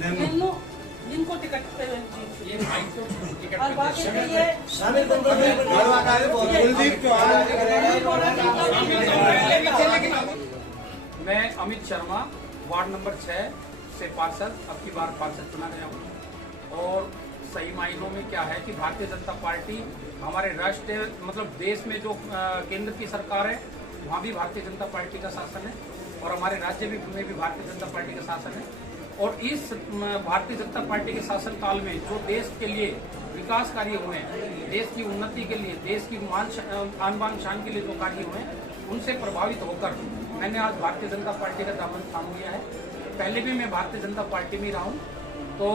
जिनको टिकट पे और बाकी ये मैं अमित शर्मा वार्ड नंबर 6 से पार्षद अब की बार पार्षद चुना गया हूँ। और सही मायनों में क्या है कि भारतीय जनता पार्टी हमारे राष्ट्रीय मतलब देश में जो केंद्र की सरकार है वहाँ भी भारतीय जनता पार्टी का शासन है और हमारे राज्य में भी भारतीय जनता पार्टी का शासन है। और इस भारतीय जनता पार्टी के शासन काल में जो देश के लिए विकास कार्य हुए हैं, देश की उन्नति के लिए, देश की आन बान शान के लिए जो कार्य हुए हैं, उनसे प्रभावित होकर मैंने आज भारतीय जनता पार्टी का दामन थाम लिया है। पहले भी मैं भारतीय जनता पार्टी में रहा हूँ। तो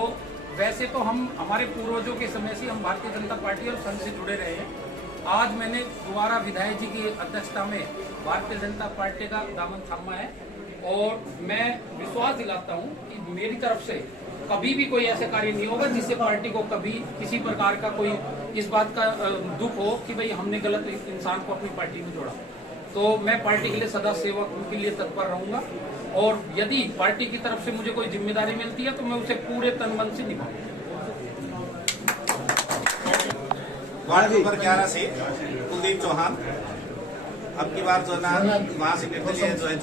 वैसे तो हम हमारे पूर्वजों के समय से हम भारतीय जनता पार्टी और संघ से जुड़े रहे हैं। आज मैंने दोबारा विधायक जी की अध्यक्षता में भारतीय जनता पार्टी का दामन थामा है और मैं विश्वास दिलाता हूं कि मेरी तरफ से कभी भी कोई ऐसा कार्य नहीं होगा जिससे पार्टी को कभी किसी प्रकार का कोई इस बात का दुख हो कि भाई हमने गलत इंसान को अपनी पार्टी में जोड़ा। तो मैं पार्टी के लिए सदा सेवक उनके लिए तत्पर रहूंगा और यदि पार्टी की तरफ से मुझे कोई जिम्मेदारी मिलती है तो मैं उसे पूरे तन मन से निभाऊंगा। वार्ड नंबर 11 से कुलदीप चौहान अब की बार जो है ना वहाँ से निर्दलीय जो है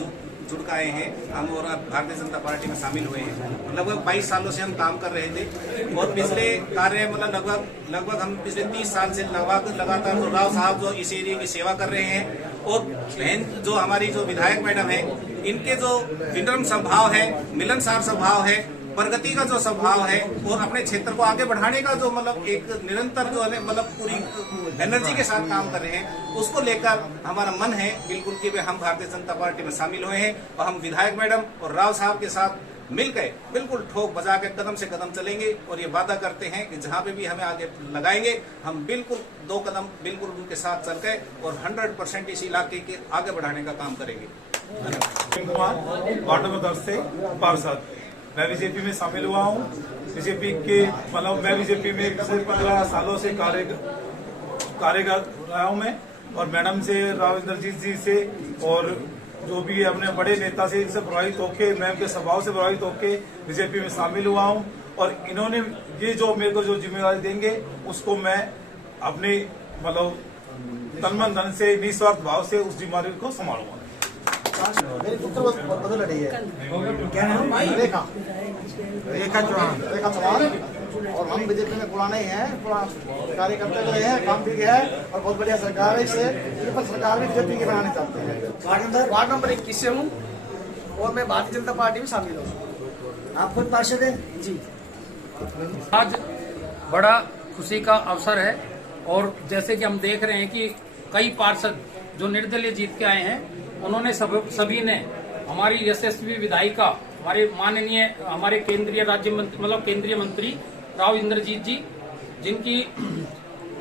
जुड़ के आए हैं हम और अब भारतीय जनता पार्टी में शामिल हुए हैं। लगभग 22 सालों से हम काम कर रहे थे और पिछले कार्य मतलब लगभग हम पिछले 30 साल से लगातार तो राव साहब जो इस एरिया की सेवा कर रहे हैं और बहन जो हमारी जो विधायक मैडम है इनके जो विनम्र स्वभाव है, मिलनसार स्वभाव है, प्रगति का जो स्वभाव है और अपने क्षेत्र को आगे बढ़ाने का जो मतलब एक निरंतर जो है मतलब पूरी एनर्जी के साथ काम कर रहे हैं, उसको लेकर हमारा मन है बिल्कुल कि हम भारतीय जनता पार्टी में शामिल हुए हैं और हम विधायक मैडम और राव साहब के साथ मिलकर बिल्कुल ठोक बजा के कदम से कदम चलेंगे और ये वादा करते हैं कि जहाँ पे भी हमें आगे लगाएंगे हम बिल्कुल 2 कदम बिल्कुल उनके साथ चल के और 100% इस इलाके के आगे बढ़ाने का काम करेंगे। वार्ड नंबर 10 से पार्षद मैं बीजेपी में शामिल हुआ हूँ। बीजेपी के मतलब मैं बीजेपी में पिछले 15 सालों से कार्य कर रहा हूँ मैं और मैडम से राव इंद्रजीत जी से और जो भी अपने बड़े नेता से इनसे प्रभावित होकर मैं उनके स्वभाव से प्रभावित होकर बीजेपी में शामिल हुआ हूँ और इन्होंने ये जो मेरे को जो जिम्मेदारी देंगे उसको मैं अपने मतलब तन मन धन से निस्वार्थ भाव से उस जिम्मेदारी को संभालूंगा। मेरी पुत्र बदल रही है क्या नाम रेखा चौहान और हम बीजेपी में पुराने ही हैं, कार्यकर्ता जो है काम भी है और बहुत बढ़िया सरकार है। इससे पर सरकार भी बीजेपी की बनाना चाहते हैं। वार्ड नंबर 21 से हूँ और मैं भारतीय जनता पार्टी में शामिल हूँ। आप खुद पार्षद हैं जी। आज बड़ा खुशी का अवसर है और जैसे कि हम देख रहे हैं कि कई पार्षद जो निर्दलीय जीत के आए हैं उन्होंने सभी ने हमारी यशस्वी विधायिका हमारे माननीय हमारे केंद्रीय राज्य मंत्री मतलब केंद्रीय मंत्री राव इंद्रजीत जी जिनकी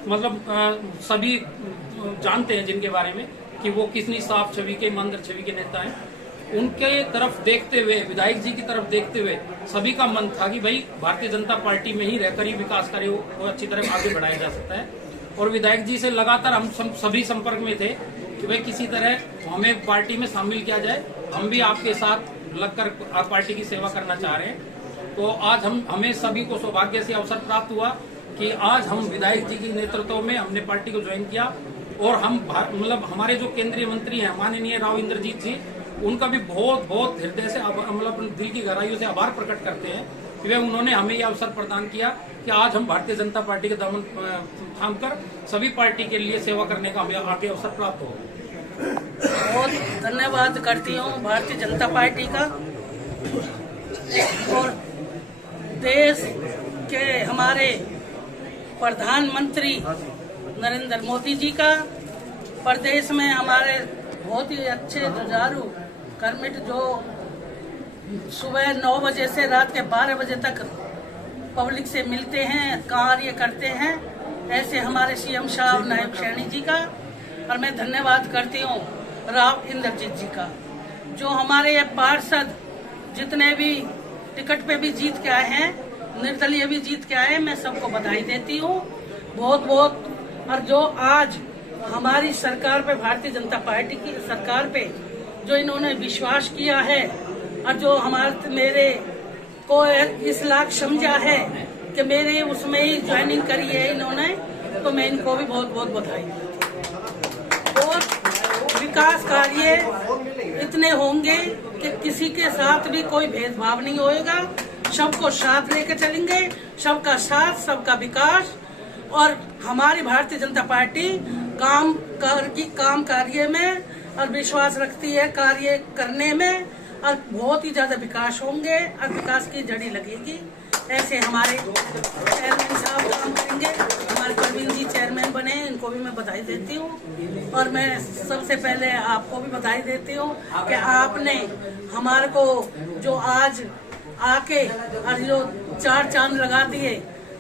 मतलब सभी जानते हैं जिनके बारे में कि वो कितनी साफ छवि के ईमानदार छवि के नेता हैं, उनके तरफ देखते हुए विधायक जी की तरफ देखते हुए सभी का मन था कि भाई भारतीय जनता पार्टी में ही रहकर ही विकास कार्य को अच्छी तरह आगे बढ़ाया जा सकता है। और विधायक जी से लगातार हम सभी संपर्क में थे कि भाई किसी तरह हमें पार्टी में शामिल किया जाए, हम भी आपके साथ लगकर पार्टी की सेवा करना चाह रहे हैं। तो आज हमें सभी को सौभाग्य से अवसर प्राप्त हुआ कि आज हम विधायक जी के नेतृत्व में हमने पार्टी को ज्वाइन किया और हम मतलब हमारे जो केंद्रीय मंत्री हैं माननीय राव इंद्रजीत जी उनका भी बहुत हृदय से मतलब दिल की गहराइयों से आभार प्रकट करते हैं कि वे उन्होंने हमें यह अवसर प्रदान किया कि आज हम भारतीय जनता पार्टी के दामन थाम कर सभी पार्टी के लिए सेवा करने का हमें आगे अवसर प्राप्त हो। बहुत धन्यवाद करती हूँ भारतीय जनता पार्टी का और देश के हमारे प्रधानमंत्री नरेंद्र मोदी जी का, प्रदेश में हमारे बहुत ही अच्छे जुझारू कर्मठ जो सुबह 9 बजे से रात के 12 बजे तक पब्लिक से मिलते हैं, कार्य करते हैं, ऐसे हमारे सीएम साहब नायब सैनी जी का। और मैं धन्यवाद करती हूँ राव इंद्रजीत जी का, जो हमारे ये पार्षद जितने भी टिकट पे भी जीत के आए हैं, निर्दलीय भी जीत के आए हैं, मैं सबको बधाई देती हूँ बहुत बहुत। और जो आज हमारी सरकार पे, भारतीय जनता पार्टी की सरकार पे जो इन्होंने विश्वास किया है और जो मेरे को इस लायक समझा है कि मेरे उसमें ही ज्वाइनिंग करी है इन्होंने, तो मैं इनको भी बहुत बहुत बधाई देती हूँ। और विकास कार्य इतने होंगे कि किसी के साथ भी कोई भेदभाव नहीं होएगा, सबको साथ लेकर चलेंगे, सबका साथ सबका विकास। और हमारी भारतीय जनता पार्टी काम कार्य में और विश्वास रखती है कार्य करने में, और बहुत ही ज्यादा विकास होंगे और विकास की जड़ी लगेगी। ऐसे हमारे चेयरमैन साहब काम करेंगे, हमारे प्रवीण जी चेयरमैन बने, इनको भी मैं बधाई देती हूँ। और मैं सबसे पहले आपको भी बधाई देती हूँ कि आपने हमारे को जो आज आके और जो 4 चांद लगा दिए,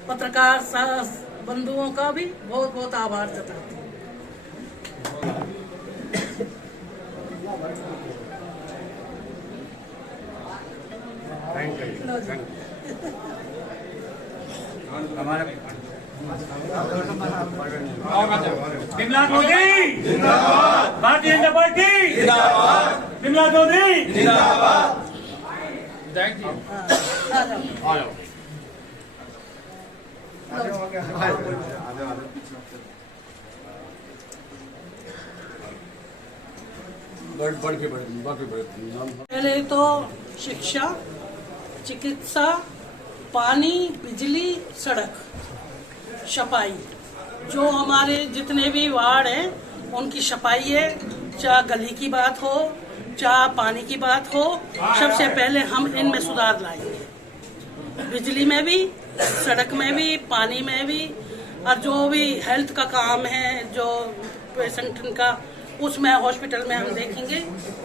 पत्रकार बंधुओं का भी बहुत बहुत आभार जताती हूँ। बिमला चौधरी जिंदाबाद, भारतीय जनता पार्टी जिंदाबाद, बिमला चौधरी जिंदाबाद। Thank you. पहले तो शिक्षा, चिकित्सा, पानी, बिजली, सड़क, सफाई, जो हमारे जितने भी वार्ड हैं उनकी सफाई है। चाहे गली की बात हो, चाहे पानी की बात हो, सबसे पहले हम इनमें सुधार लाएंगे। बिजली में भी, सड़क में भी, पानी में भी, और जो भी हेल्थ का काम है, जो पेशेंट का, उसमें हॉस्पिटल में हम देखेंगे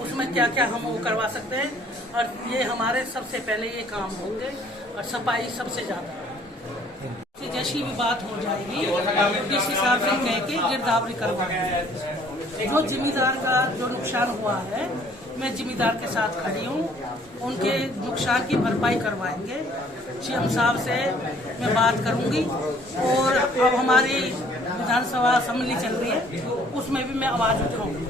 उसमें क्या क्या हम वो करवा सकते हैं। और ये हमारे सबसे पहले ये काम होंगे, और सफाई सबसे ज्यादा। जैसी भी बात हो जाएगी इस हिसाब से कह के गिरदावरी करवाएंगे। जो जिम्मेदार का जो नुकसान हुआ है, मैं जिम्मेदार के साथ खड़ी हूँ, उनके नुकसान की भरपाई करवाएंगे। सीएम साहब से मैं बात करूंगी। और अब हमारी विधानसभा असेंबली चल रही है, उसमें भी मैं आवाज उठाऊंगी।